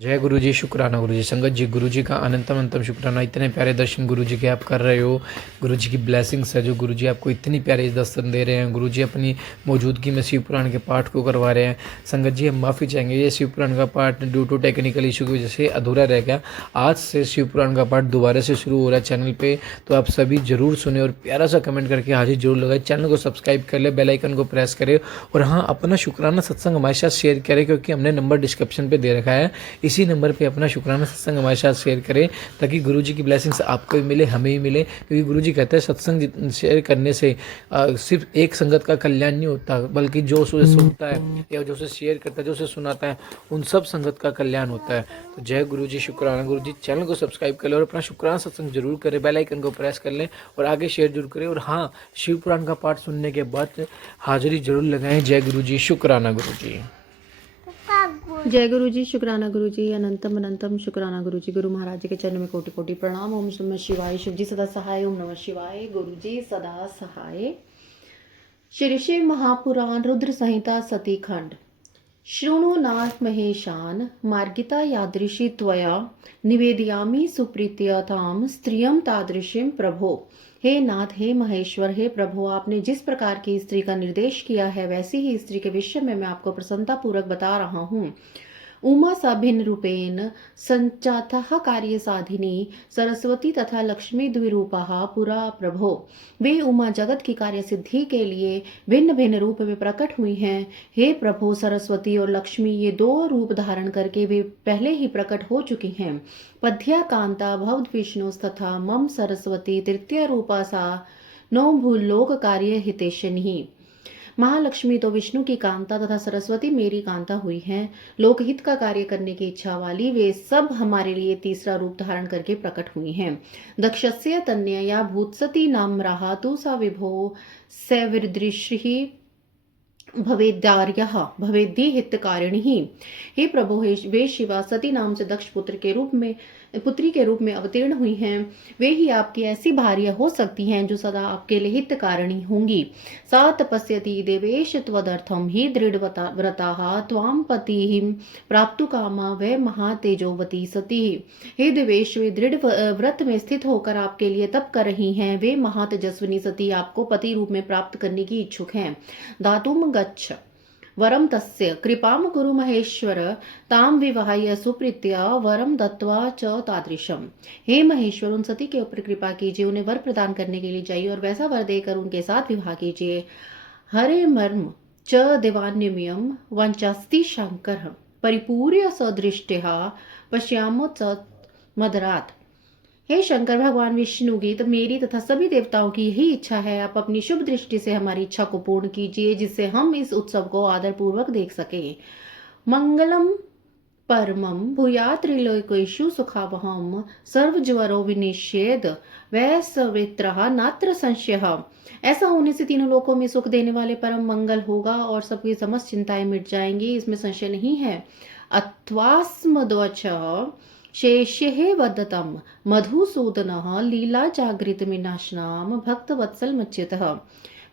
जय गुरु जी, शुक्राना गुरु जी। संगत जी, गुरु जी का अनंतम अंतम शुक्राना। इतने प्यारे दर्शन गुरु जी के आप कर रहे हो। गुरु जी की ब्लेसिंग्स है जो गुरु जी आपको इतनी प्यारे दर्शन दे रहे हैं। गुरु जी अपनी मौजूदगी में शिव पुराण के पाठ को करवा रहे हैं। संगत जी, हम माफ़ी चाहेंगे, ये शिव पुराण का पाठ ड्यू टू टेक्निकल इशू की वजह से अधूरा रह गया। आज से शिव पुराण का पाठ दोबारा से शुरू हो रहा है चैनल पर, तो आप सभी ज़रूर सुने और प्यारा सा कमेंट करके हाजिर जरूर लगाए। चैनल को सब्सक्राइब कर ले, बेल आइकन को प्रेस करें और हाँ, अपना शुक्राना सत्संग हमारे साथ शेयर करें, क्योंकि हमने नंबर डिस्क्रिप्शन पे दे रखा है। इसी नंबर पे अपना शुक्राना सत्संग हमारे साथ शेयर करें, ताकि गुरु जी की ब्लेसिंग्स आपको भी मिले, हमें भी मिले। क्योंकि गुरु जी कहते हैं सत्संग शेयर करने से सिर्फ एक संगत का कल्याण नहीं होता, बल्कि जो उसे सुनता है या जो उसे शेयर करता है, जो उसे सुनाता है, उन सब संगत का कल्याण होता है। तो जय गुरु जी, शुक्राना गुरु जी। चैनल को सब्सक्राइब कर लें और अपना शुक्राना सत्संग जरूर करें, बेल आइकन को प्रेस कर लें और आगे शेयर जरूर करें। और हाँ, शिव पुराण का पाठ सुनने के बाद हाजिरी जरूर लगाएं। जय गुरु जी, शुक्राना गुरु जी। जय गुरु जी, शुक्राना गुरु जी, अनंतम अनंतम शुक्राना गुरु जी। गुरु महाराज जी के चरण में कोटि कोटि प्रणाम। ओम नमः शिवाय। शिव जी सदा सहाय। ओम नमः शिवाय। गुरु जी सदा सहाय। श्री शिव महापुराण रुद्र संहिता सती खंड। शृणु नाथ महेशान मार्गिता यादृशी त्वया निवेदयामि सुप्रीत्या ताम स्त्रियम तादृशीम प्रभो। हे नाथ, हे महेश्वर, हे प्रभु, आपने जिस प्रकार की स्त्री का निर्देश किया है वैसी ही स्त्री के विषय में मैं आपको प्रसन्नता पूर्वक बता रहा हूँ। उमा सा भिन्न रूपेण संचातः कार्य साधिनी सरस्वती तथा लक्ष्मी द्विरूपा पुरा प्रभो। वे उमा जगत की कार्य सिद्धि के लिए भिन्न भिन्न रूप में प्रकट हुई हैं। हे प्रभु, सरस्वती और लक्ष्मी ये दो रूप धारण करके वे पहले ही प्रकट हो चुकी हैं। पद्या कांता भवद विष्णु तथा मम सरस्वती तृतीय रूपा सा नौ भूलोक कार्य हितेशनी। महालक्ष्मी तो विष्णु की कांता तथा सरस्वती मेरी कांता हुई हैं। लोकहित का कार्य करने की इच्छा वाली वे सब हमारे लिए तीसरा रूप धारण करके प्रकट हुई हैं। दक्षस्य तन्यया भूतसती नाम्राः तु सा विभो सैविदृश्री भवेद्यार्यः भवेद्य हितकारिणी। हे प्रभु, वे शिवा सती नाम से दक्ष पुत्री के रूप में अवतीर्ण हुई हैं। वे ही आपकी ऐसी भार्या हो सकती हैं जो सदा आपके लिए हितकारिणी होंगी। सा तपस्यति देवेश त्वदर्थम ही दृढ़ व्रताः त्वाम पतिः प्राप्तु कामा वै महातेजोवती सती। हे देवेश, वे दृढ़ व्रत में स्थित होकर आपके लिए तप कर रही हैं। वे महातेजस्विनी सती आपको पति रूप में प्राप्त करने की इच्छुक हैं। दातुम गच्छ वरम तस्य कृपाम कुरु महेश्वर ताम विवाह्य सुप्रीत्या वरम दत्वा च तादृशम। हे महेश्वर, उन सती के ऊपर कृपा कीजिए, उन्हें वर प्रदान करने के लिए जाइए और वैसा वर देकर उनके साथ विवाह कीजिए। हरे मर्म च देवान्यमियम वंचास्ति शंकर परिपूर्य सदृष्टया पश्यामो च मदरात। हे शंकर भगवान विष्णु की तो मेरी तथा सभी देवताओं की यही इच्छा है। आप अपनी शुभ दृष्टि से हमारी इच्छा को पूर्ण कीजिए, जिससे हम इस उत्सव को आदर पूर्वक देख सके। मंगलम परमम भूयात् त्रिलोकेषु सुखावहम सर्वज्वरो विनिषेध वैसवित्रः नात्र संशयः। ऐसा होने से तीनों लोकों में सुख देने वाले परम मंगल होगा और सबकी समस्त चिंताएं मिट जाएंगी, इसमें संशय नहीं है। अत्वास्मद्वचः शेष्ये वदतम मधुसूदनः लीला जागृत मीनाशनाम भक्तवत्सल मच्युतः।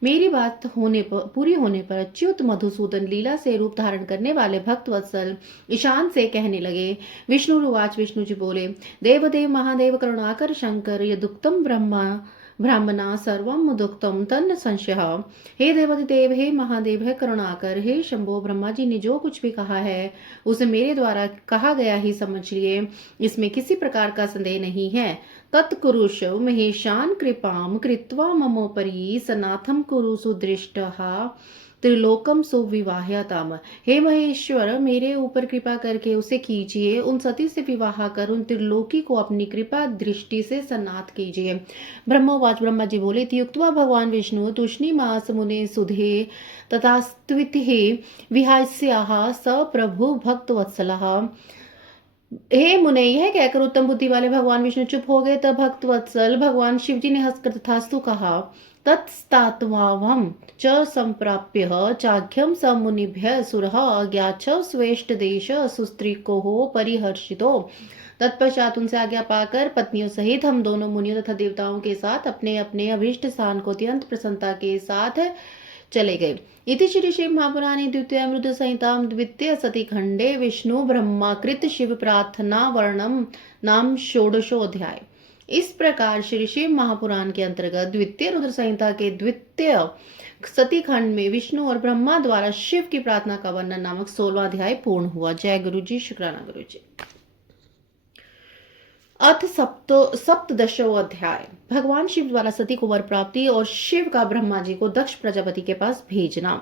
मेरी बात पूरी होने पर अच्युत मधुसूदन लीला से रूप धारण करने वाले भक्तवत्सल ईशान से कहने लगे। विष्णुरुवाच, विष्णु जी बोले, देवदेव महादेव करुणाकर शंकर यदुक्तम ब्राह्मणा सर्वम दुक्तम तन्न संशय। हे देवादिदेव, हे महादेव, हे करुणाकर, हे शंभो, ब्रह्मा जी ने जो कुछ भी कहा है उसे मेरे द्वारा कहा गया ही समझ लिए, इसमें किसी प्रकार का संदेह नहीं है। तत्कुरुष महेशान कृपाम कृत्वा ममोपरि सनाथम कुरु सुदृष्टः त्रिलोकम सुविवाह्यताम। हे महेश्वर, मेरे ऊपर कृपा करके उसे कीजिए, उन सती से विवाह कर उन त्रिलोकी को अपनी कृपा दृष्टि से सनाथ कीजिए। ब्रह्मोवाच, ब्रह्मा जी बोले, युक्त्वा भगवान विष्णु तुष्णी मास मुने सुधे तथा स्तुतिः विहास्याः स प्रभु भक्तवत्सलः। हे मुने, यह कहकर उत्तम बुद्धि वाले भगवान विष्णु चुप हो गए। तब भक्तवत्सल भगवान शिव जी ने हंसकर तथास्तु कहा। तत्स्तात्वावम च संप्राप्य चाघ्यम स मुनिभ्य सुरः अज्ञाच स्वेष्ट देश सुस्त्रीको हो परिहर्षितो। तत्पश्चात उनसे आज्ञा पाकर पत्नियों सहित हम दोनों मुनियों तथा देवताओं के साथ अपने अपने अभीष्ट स्थान को अत्यंत प्रसन्नता के साथ चले गए। इति श्री शिव महापुराणे द्वितीयामृत संहितां द्वितीय सती खंडे विष्णु ब्रह्मा कृत शिव प्रार्थना वर्णम नाम षोडशोऽध्याय। इस प्रकार श्री शिव महापुराण के अंतर्गत द्वितीय रुद्र संहिता के द्वितीय सती खंड में विष्णु और ब्रह्मा द्वारा शिव की प्रार्थना का वर्णन नामक 16वां अध्याय पूर्ण हुआ। जय गुरु जी, शुक्राना गुरु जी। अथ सप्तदशो अध्याय। भगवान शिव द्वारा सती को वर प्राप्ति और शिव का ब्रह्मा जी को दक्ष प्रजापति के पास भेजना।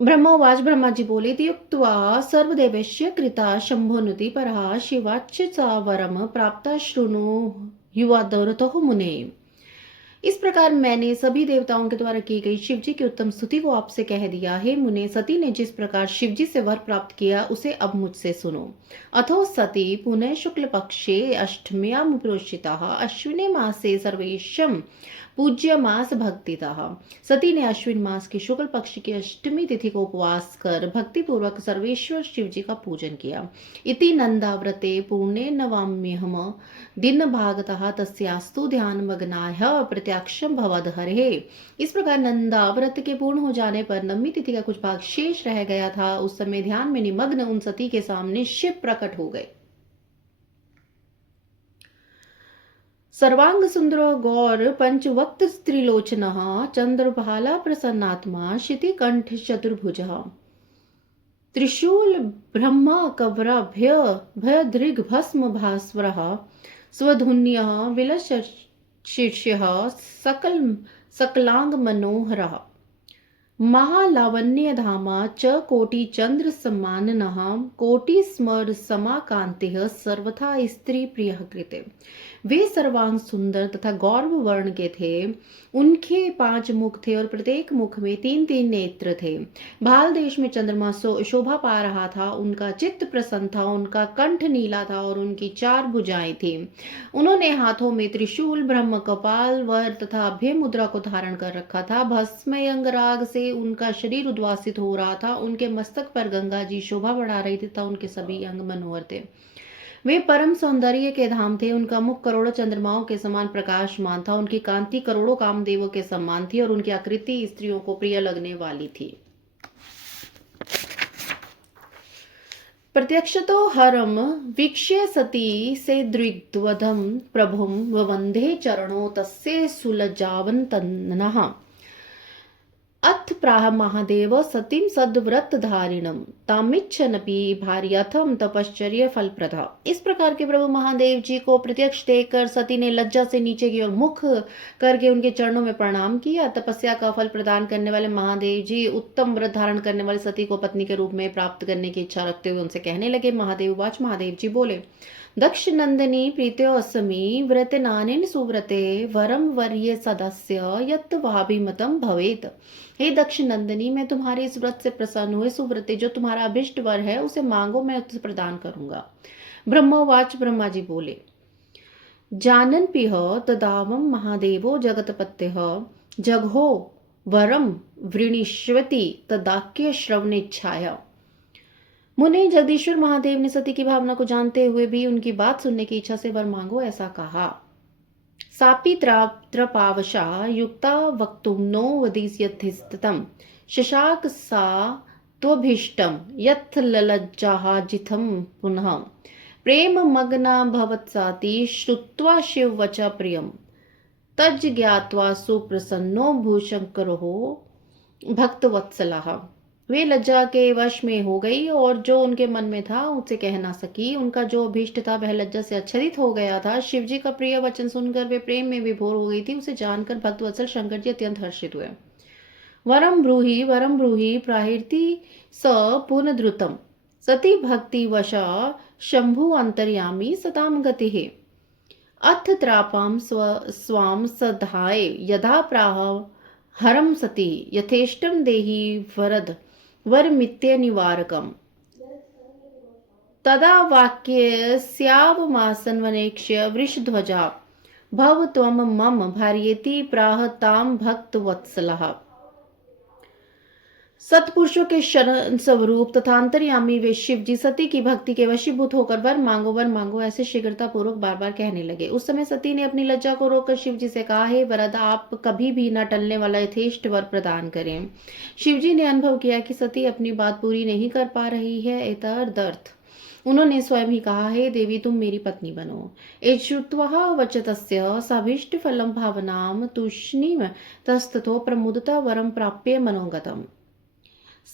ब्रह्मोवाच, ब्रह्मा जी बोले, युक्त्वा सर्वदेवस्य कृता शंभोनुति परः शिवाच्च सा वरम प्राप्ता शृणु युवादरतो मुने। इस प्रकार मैंने सभी देवताओं के द्वारा की गई शिव जी की उत्तम स्तुति को आपसे कह दिया है। मुने, सती ने जिस प्रकार शिव जी से वर प्राप्त किया उसे अब मुझसे सुनो। अथो सती पुनः शुक्ल पक्षे अष्टम्यां प्रोषिताः अश्विने मासे सर्वेशम पूज्य मास भक्तितः। सती ने अश्विन मास की शुक्ल पक्ष की अष्टमी तिथि को उपवास कर भक्ति पूर्वक सर्वेश्वर शिव जी का पूजन किया। इति नंदाव्रते पूर्णे नवाम्यहम दिन भागतः तस्यास्तु ध्यान मग्नाय प्रत्यक्षम भवद हरे। इस प्रकार नंदा व्रत के पूर्ण हो जाने पर नवमी तिथि का कुछ भाग शेष रह गया था। उस समय ध्यान में निमग्न उन सती के सामने शिव प्रकट हो गए। सर्वांग सुंदरो गौर पंचवक्त स्त्रीलोचनः चंद्रभाला प्रसन्नात्मा शितिकंठ चतुर्भुज त्रिशूल ब्रह्मा कवराभ्य भयदृग भस्म भास्वरः स्वधुन्यः विलसशीर्षः सकलांग मनोहरः महालावण्य धामा च कोटि चंद्र सम्माननः कोटि स्मर समाकांतिः सर्वथा स्त्री प्रिय कृते। वे सर्वांग सुंदर तथा गौरव वर्ण के थे। उनके 5 मुख थे और प्रत्येक मुख में 3-3 नेत्र थे। भाल देश में चंद्रमा शोभा पा रहा था। उनका चित्त प्रसन्न था, उनका कंठ नीला था और उनकी 4 भुजाएं थी। उन्होंने हाथों में त्रिशूल, ब्रह्म कपाल, वर तथा अभय मुद्रा को धारण कर रखा था। भस्म अंगराग से उनका शरीर उद्वासित हो रहा था। उनके मस्तक पर गंगा जी शोभा बढ़ा रही थी तथा उनके सभी अंग मनोहर थे। वे परम सौंदर्य के धाम थे। उनका मुख करोड़ों चंद्रमाओं के समान प्रकाशमान था। उनकी कांति करोड़ों कामदेवों के समान थी और उनकी आकृति स्त्रियों को प्रिय लगने वाली थी। प्रत्यक्षतो हरम वीक्ष्य सती से दृग्वदम प्रभुम ववंदे चरणो तस्य सुलज्जावन्तनः अथ प्राह महादेव सतीम सद्व्रत धारिणम तामिच्छनपि भार्यथम तपश्चर्य फलप्रदा। इस प्रकार के प्रभु महादेव जी को प्रत्यक्ष देखकर सती ने लज्जा से नीचे की ओर मुख करके उनके चरणों में प्रणाम किया। तपस्या का फल प्रदान करने वाले महादेव जी उत्तम व्रत धारण करने वाली सती को पत्नी के रूप में प्राप्त करने की इच्छा रखते हुए उनसे कहने लगे। महादेव वाच, महादेव जी बोले, दक्ष नंदिनी प्रीत्यो अस्मि व्रतनानेन सुव्रते वरम वर्य सदस्य यत् वाभिमतम भवेत। हे दक्ष नंदिनी, मैं तुम्हारे इस व्रत से प्रसन्न हुए। सुव्रते, जो तुम्हारा अभिष्ट वर है उसे मांगो, मैं उसे प्रदान करूंगा। ब्रह्मोवाच, ब्रह्मा जी बोले, जानन पिह तदावम महादेवो जगतपत्यः जघो वरम वृणीष्वति तदाक्य श्रवणेच्छाया। मुने, जगदीश्वर महादेव ने सती की भावना को जानते हुए भी उनकी बात सुनने की इच्छा से वर मांगो ऐसा कहा। सापी त्रपावशा युक्ता वक्तुम नो वदिष्यथिस्तम शशाक सा त्वभीष्टम यथ ललज्जाहा जिथम पुनः प्रेम मग्ना भवत्साति श्रुत्वा शिव वचा प्रियम तज ज्ञात्वा सुप्रसन्नो भूशंकरो भक्तवत्सलः। वे लज्जा के वश में हो गई और जो उनके मन में था उसे कह ना सकी। उनका जो अभीष्ट था वह लज्जा से आच्छादित हो गया था। शिव जी का प्रिय वचन सुनकर वे प्रेम में विभोर हो गई थी। उसे जानकर भक्तवत्सल शंकर जी अत्यंत हर्षित हुए। वरम ब्रूहि प्राहिर्ति स पुनद्रुतम सती भक्ति वशा शंभु अंतर्यामी सताम गति अथ त्रापाम स्वाम सधाय यदा प्राह हरम सती यथेष्टम देहि वरद वरमित्य निवारकम तदा वाक्य स्यावमासन्वनेक्ष्य वृषध्वजा भव त्वम मम भार्येति प्राह ताम भक्तवत्सलः। सत्पुरुषों के शरण स्वरूप तथा अंतर्यामी वे शिव जी सती की भक्ति के वशीभूत होकर वर मांगो ऐसे शीघ्रता पूर्वक बार बार कहने लगे। उस समय सती ने अपनी लज्जा को रोककर शिव जी से कहा, हे वरद, आप कभी भी न टलने वाला यथेष्ट वर प्रदान करें। शिव जी ने अनुभव किया कि सती अपनी बात पूरी नहीं कर पा रही है। एतदर्थ उन्होंने स्वयं ही कहा, हे देवी, तुम मेरी पत्नी बनो। एश्रुत्वा वचतस्य साभीष्टफलं भावनां तूष्णीम तस्ततो प्रमुदता वरं प्राप्य मनोगतम्।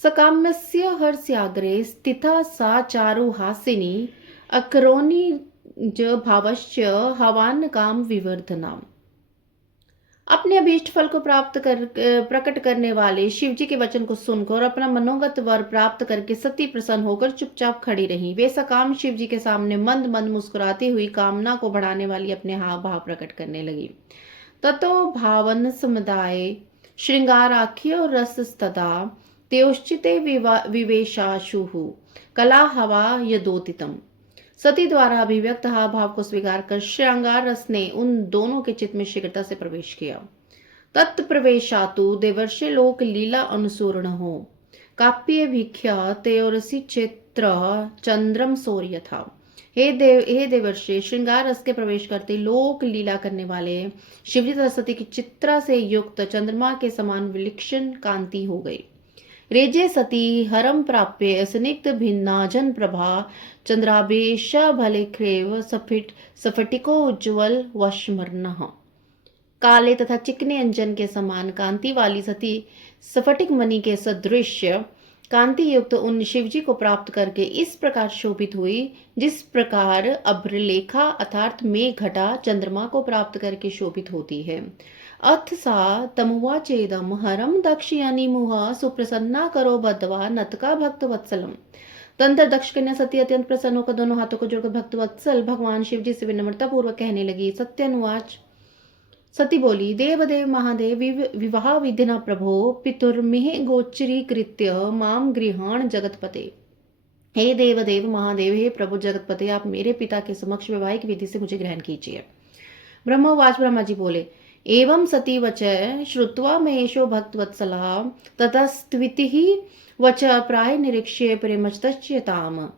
सकाम्यस्य हर्ष्याग्रे स्थिता सा चारुहासिनी अकरोनि ज भावश्च हवान काम विवर्धनाम। अपने अभीष्ट फल को प्रकट करने वाले शिवजी के वचन को सुनकर और अपना मनोगत वर प्राप्त करके सती प्रसन्न होकर चुपचाप खड़ी रही। वे सकाम शिवजी के सामने मंद मंद मुस्कुराती हुई कामना को बढ़ाने वाली अपने हाव भाव प्रकट करने लगी। ततो भावन समुदाय श्रृंगाराख्यो रसस्तदा त्योश्चिते विवेशाशुहु कला हवा यदोतितम। सती द्वारा अभिव्यक्त हाव भाव को स्वीकार कर श्रृंगार रस ने उन दोनों के चित्त में शीघ्रता से प्रवेश किया। तत्प्रवेशातु देवर्षि लोक लीला अनुसूर्ण हो काप्य भिख्या तेरसी चित्र चंद्रम सौर्य था। हे देवर्षि, श्रृंगार रस के प्रवेश करते लोक लीला करने वाले शिवजी तथा सती की चित्रा से युक्त चंद्रमा के समान विलक्षण कांति हो गई। रेजे सती हरम प्राप्य स्निग्ध भिन्नाजन प्रभा चंद्राभेशा भले क्रेव सफटिको उज्ज्वल वश्मर्णः। काले तथा चिकने अंजन के समान कांति वाली सती स्फटिक मणि के सदृश कांति युक्त उन शिवजी को प्राप्त करके इस प्रकार शोभित हुई जिस प्रकार अभ्रलेखा अर्थात मेघ घटा चंद्रमा को प्राप्त करके शोभित होती है। अथ सा तमुवा चेदम हरम दक्षयानी मुहा सुप्रसन्ना करो बद्वा नतका भक्त वत्सलम। तंत्र दक्ष कन्या सती अत्यंत प्रसन्न होकर दोनों हाथों को जोड़कर भक्त वत्सल भगवान शिव जी से विनम्रता पूर्वक कहने लगी। सत्यनुवाच। सती बोली, देवदेव महादेव, विवाह विधिना प्रभो पितुर्मिह गोचरीकृत्य माम गृहाण जगतपते। हे देवदेव महादेव, हे प्रभु जगतपते, आप मेरे पिता के समक्ष वैवाहिक विधि से मुझे ग्रहण कीजिए। ब्रह्मवाच। ब्रह्मा जी बोले, एवं सती वच श्रुत्वा महेशो भक्तवत्सला ततस्त्वितिः वच प्राय निरीक्ष्य प्रेमस्तच्यताम।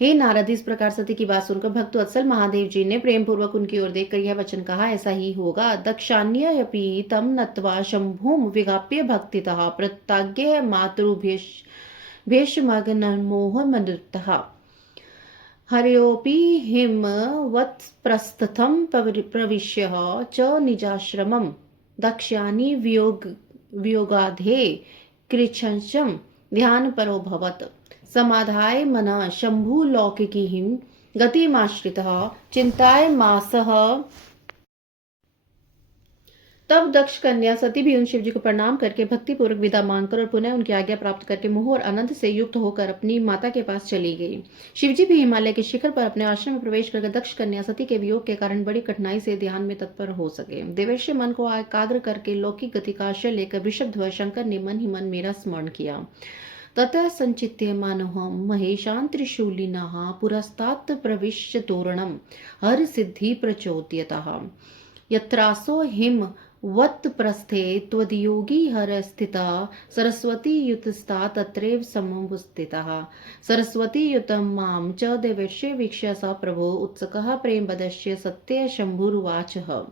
हे नारद, इस प्रकार सती की बात सुनकर भक्तवत्सल महादेव जी ने प्रेम पूर्वक उनकी ओर देखकर यह वचन कहा, ऐसा ही होगा। दक्षान्यपि तम नत्वा शंभुम विगाप्य भक्तितः प्रत्याज्ञ मातृभेषमग्नमोह मनुत्तः हर्योऽपि हिमवत्प्रस्थं प्रविश्य च निजाश्रमं दक्ष्यानि वियोगाधे कृच्छं ध्यानपरोऽभवत्। समाधाय मनः शम्भुलौकिकीं गतिमाश्रितः चिन्तायमासः। तब दक्ष कन्या सती भी उन शिवजी को प्रणाम करके भक्ति पूर्वक विदा मांगकर और पुनः उनकी आज्ञा प्राप्त करके मोह और आनंद से युक्त होकर अपनी माता के पास चली गई। शिवजी भी हिमालय के शिखर पर अपने आश्रम में प्रवेश करके दक्ष कन्या सती के वियोग के कारण बड़ी कठिनाई से ध्यान में तत्पर हो सके। देवर्षि मन को एकाग्र करके लौकिक गति का आश्रय लेकर वृषभध्वज शंकर ने मन ही मन मेरा स्मरण किया। ततः संचित्य मानोहम महेशान त्रिशूलिनः पुरस्तात् प्रविश्य तोरणम हर सिद्धि प्रचोदयतः। यत्रासो हिम वत् प्रस्थे त्वद्योगी हर स्थिता सरस्वती युतस्ता तत्रैव समुपस्थितः। सरस्वती युतं मां च देवर्षि वीक्ष्य स प्रभो उत्सुकः प्रेमबदस्य सत्य शंभुरुवाचः।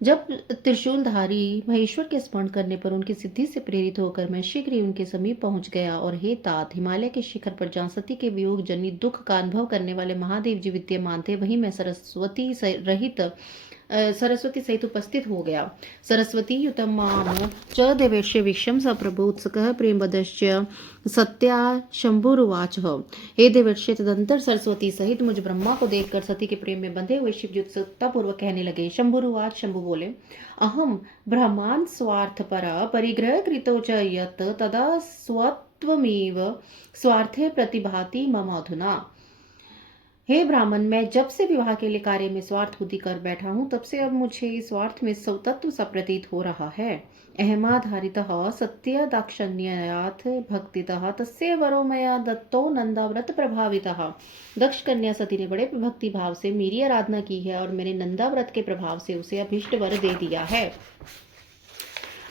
जब त्रिशूलधारी महेश्वर के स्मरण करने पर उनकी सिद्धि से प्रेरित होकर मैं शीघ्र ही उनके समीप पहुंच गया और हे तात, हिमालय के शिखर पर जहाँ सती के वियोग जनित दुख का अनुभव करने वाले महादेव जी विद्यमान थे, वहीं मैं सरस्वती सहित उपस्थित हो गया। सरस्वती युतम माम च देवेश्य विक्षम स प्रभु उत्सुकः प्रेमबदस्य सत्या शंभुरुवाच। हे देवर्षि, तदंतर सरस्वती सहित मुझ ब्रह्मा को देखकर सती के प्रेम में बंधे हुए शिवजी उत्सुकता पूर्वक कहने लगे। शंभुरुवाच। शंभु बोले, अहम ब्रह्मान् स्वार्थपरा परिग्रह कृतो च यत् तदा स्वत्वमेव स्वार्थे प्रतिभाति मम अधुना। हे ब्राह्मण, मैं जब से विवाह के लिए कार्य में स्वार्थ बुद्धि कर बैठा हूँ, तब से अब मुझे स्वार्थ में स्वतत्व सा प्रतीत हो रहा है। अहमाधारितः सत्य दाक्षिण्यायाथ भक्तितः तस्य वरो मया दत्तो नंदाव्रत प्रभावितः। दक्ष कन्या सती ने बड़े भक्ति भाव से मेरी आराधना की है और मैंने नंदाव्रत के प्रभाव से उसे अभीष्ट वर दे दिया है।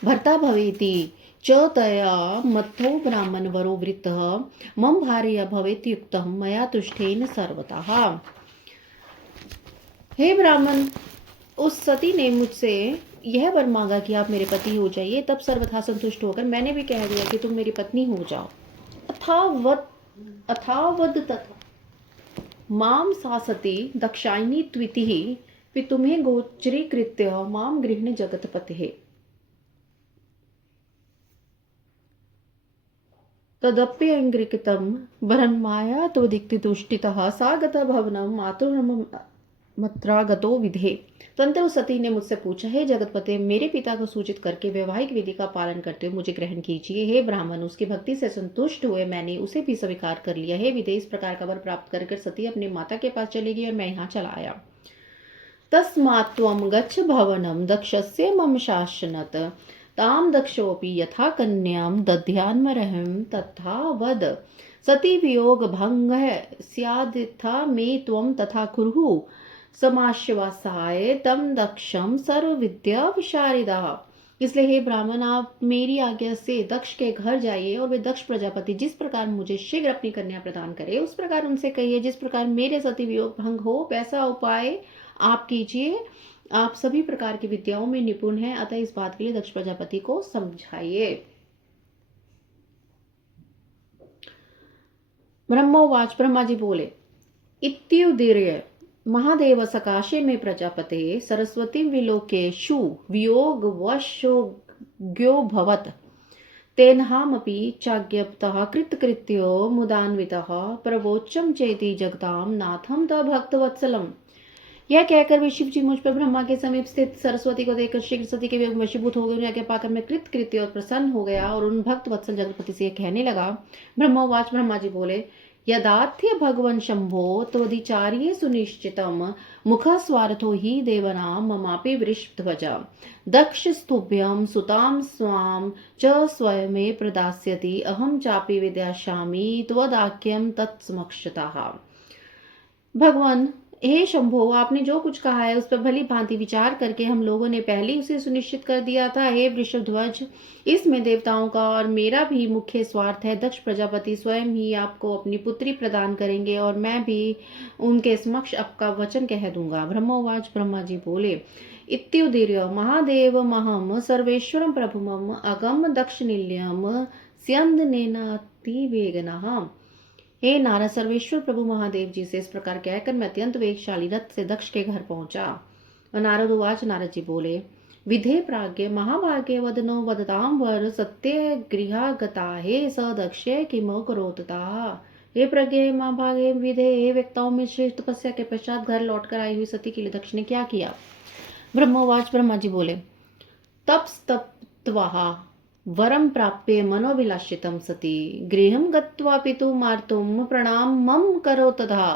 भर्ता भवेति च तया मत्थो ब्राह्मण वरो वृत्तः मम भार्या भवेत् युक्तः मया तुष्टेन सर्वतः। हे ब्राह्मण, उस सती ने मुझसे यह वर मांगा कि आप मेरे पति हो जाइए। तब सर्वथा संतुष्ट होकर मैंने भी कह दिया कि तुम मेरी पत्नी हो जाओ। अथावद तथा माम सा सती दक्षायिनी त्वितिः पितुमे गोचरीकृत्य माम गृहिणी जगत्पतिः तदप्यङ्घ्रिकितं बरन्माया त्वदिक्तितुष्टितः सा गता भवनं मातुर्मत्रा गतो विधे। तंत्र सती ने मुझसे पूछा, हे जगतपते, मेरे पिता को सूचित करके वैवाहिक विधि का पालन करते हुए मुझे ग्रहण कीजिए। हे ब्राह्मण, उसकी भक्ति से संतुष्ट हुए मैंने उसे भी स्वीकार कर लिया। हे विधे, इस प्रकार का वर प्राप्त कर सती अपनी माता के पास चली गई और मैं यहाँ चला आया। तस्मात् त्वं गच्छ भवनं दक्षस्य मम शासनत् तां दक्षोऽपि यथा कन्यां दध्यान्मर्हं तथा वद। सती वियोग भंगः स्यादिथा मे त्वं तथा कुरु। समाश्वासाय तम दक्षम सर्व विद्या विशारदः। इसलिए हे ब्राह्मण, आप मेरी आज्ञा से दक्ष के घर जाइए और वे दक्ष प्रजापति जिस प्रकार मुझे शीघ्र अपनी कन्या प्रदान करे उस प्रकार उनसे कहिए, जिस प्रकार मेरे सती वियोग भंग हो वैसा उपाय आप कीजिए। आप सभी प्रकार की विद्याओं में निपुण हैं, अतः इस बात के लिए दक्ष प्रजापति को समझाइए। ब्रह्मोवाच, ब्रह्मा जी बोले, इत्युदीर्य महादेव सकाशे में प्रजापते सरस्वती विलोकेशु वियोग वशोज्ञो भवत तेनहामपि चाज्ञप्तः कृतकृत्यो मुदान्वितः प्रवोच्चम चेति जगताम नाथम द भक्तवत्सलम। यह कहकर वे शिव जी मुझ पर ब्रह्मा के समीप स्थित सरस्वती को देखकर शीघ्र सती के वियोग में वशीभूत हो गए। उन्हें आज्ञा पाकर मैं कृतकृत्य और प्रसन्न हो गया और उन भक्त वत्सल जगतपति से कहने लगा। ब्रह्मोवाच, ब्रह्मा जी बोले, यदाथ्य भगवन् शंभो त्वदिचार्ये सुनिश्चितम मुख स्वार्थो हि देवनां ममापि वृषध्वजा दक्षस्तुभ्यं सुतां स्वां च स्वयमे प्रदास्यति अहं चापि विद्यास्यामि त्वदाख्यं तत्समक्षतः। भगवान, हे शंभो, आपने जो कुछ कहा है उस पर भली भांति विचार करके हम लोगों ने पहले उसे सुनिश्चित कर दिया था। हे वृषध्वज, इसमें देवताओं का और मेरा भी मुख्य स्वार्थ है। दक्ष प्रजापति स्वयं ही आपको अपनी पुत्री प्रदान करेंगे और मैं भी उनके समक्ष आपका वचन कह दूंगा। ब्रह्मोवाच, ब्रह्मा जी बोले, इत्युदीर्य महादेव महम सर्वेश्वरम प्रभुमम अगम दक्ष निल्यम स्यंदनेनाति वेगनः। हे नारद, सर्वेश्वर प्रभु महादेव जी से इस प्रकार कहकर मैं अत्यंत वेगशाली रथ से दक्ष के घर पहुंचा। नारद उवाच, नारद जी बोले, विधे प्राज्ञ महाभाग्य वदनो वदताम वर सत्य गृहागता हे स दक्ष्य किमो करोतता। हे प्रज्ञ महाभाग्य विधे, हे व्यक्ताओं में श्रेष्ठ तपस्या के पश्चात घर लौटकर आई हुई सती के लिए दक्ष ने क्या किया। ब्रह्मोवाच, ब्रह्मा जी बोले, तपस्तप्त्वा वरम प्राप्य मनोविलासितं सती गृहं गत्वा पितुमार्तुं प्रणामं करोतथा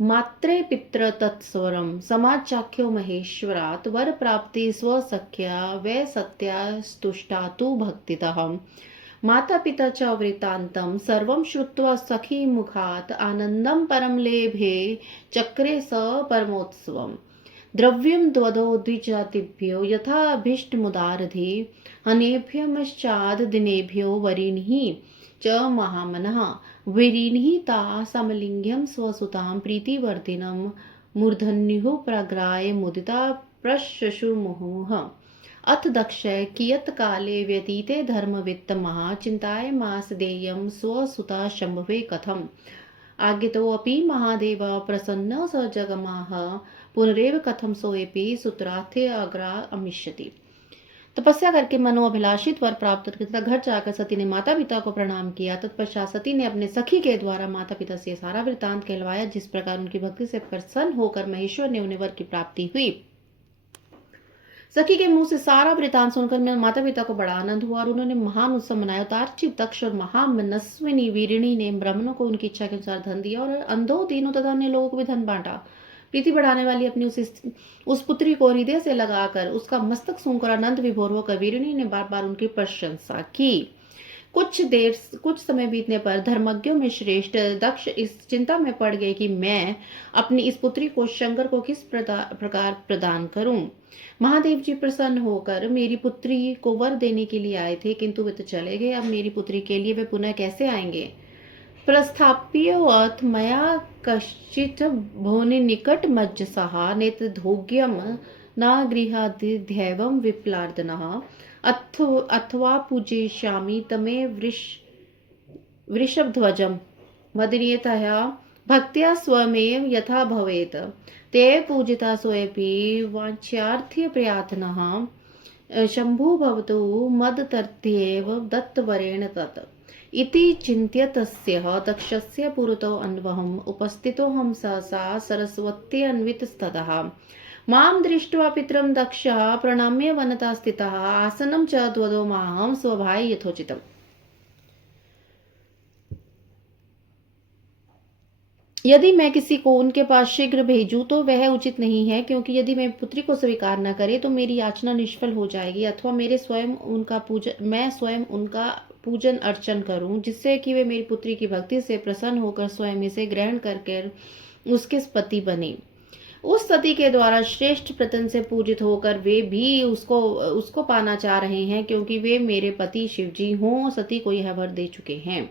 मात्रे पित्र तत्स्वरं समाचाख्यो महेश्वरात् वर प्राप्ति स्वसख्या वै सत्या स्तुष्टा तु भक्तितः। माता पिता च वृत्तान्तं सर्वं श्रुत्वा सखी मुखात् आनन्दं परं लेभे चक्रे स परमोत्सवम्। द्रव्यं द्वदो द्विजातिभ्यो यथाभीष्टमुदारधि अनेभ्यश्चाद् दिनेभ्यो वरिणिः च महामनः वीरिणिः ता समलिङ्ग्यं स्वसुतां प्रीतिवर्धिनं मूर्धन्युः प्राग्राय मुदिता प्रशशुर्मुहुः। अथ दक्ष कियत् काले व्यतीते धर्मवित्तमः चिन्तायमास देयं स्वसुता शम्भवे कथम्। आज्ञितोऽपि महादेव प्रसन्न स जगमाह पुनरेव कथम सोएपि सूत्रार्थे अग्रा अमिष्यति। तपस्या करके मनोअभिलाषित वर प्राप्त कर घर जाकर सती ने माता पिता को प्रणाम किया। तत्पश्चात सती ने अपने सखी के द्वारा माता पिता से सारा वृत्तांत कहलवाया, जिस प्रकार उनकी भक्ति से प्रसन्न होकर महेश्वर ने उन्हें वर की प्राप्ति हुई। सखी के मुंह से सारा वृतांत सुनकर मेरे माता पिता को बड़ा आनंद हुआ और उन्होंने महान उत्सव मनाया। तार्चिव दक्ष और महामनस्विनी वीरिणी ने ब्राह्मणों को उनकी इच्छा के अनुसार धन दिया और अंधों दीनों तथा अन्य लोगों को भी धन बांटा। प्रीति बढ़ाने वाली अपनी उस पुत्री को हृदय से लगाकर उसका मस्तक सूंघकर आनंद विभोर होकर वीरिणी ने बार बार उनकी प्रशंसा की। कुछ समय बीतने पर धर्मज्ञों में श्रेष्ठ दक्ष इस चिंता में पड़ गए कि मैं अपनी इस पुत्री को शंकर को किस प्रकार प्रदान करूं। महादेव जी प्रसन्न होकर मेरी पुत्री को वर देने के लिए आए थे, किंतु वे तो चले गए। अब मेरी पुत्री के लिए वे पुनः कैसे आएंगे। प्रस्थाप्योऽथ मया कश्चित् भोनि निकटमज्जसः नेत्रधोग्यं न गृहादिध्यैवं विप्लार्दनः अथवा पूजयिष्यामि तमे वृषभध्वजं मदनीयतया भक्त्या स्वमेव यथा भवेत् ते पूजिता सोऽपि वाञ्छार्थ्य प्रयातनः शम्भु भवतु मदतर्थ्येव दत्तवरेण तत् इति चिन्त्य तस्य दक्षस्य पुरतो अन्वहम् उपस्थितोऽहं सहसा सरस्वत्यन्वितस्ततः मां दृष्ट्वा पितरं दक्षः प्रणम्य वनता स्थितः आसनं च द्वदो मां स्वभाय यथोचितम्। यदि मैं किसी को उनके पास शीघ्र भेजूं तो वह उचित नहीं है, क्योंकि यदि मैं पुत्री को स्वीकार न करे तो मेरी याचना निष्फल हो जाएगी, अथवा मैं स्वयं उनका पूजन अर्चन करूं, जिससे कि वे मेरी पुत्री की भक्ति से प्रसन्न होकर स्वयं इसे ग्रहण करके उसके पति बने। उस सती के द्वारा श्रेष्ठ प्रतन से पूजित होकर वे भी उसको पाना चाह रहे हैं, क्योंकि वे मेरे पति शिवजी हों सती को यह वर दे चुके हैं।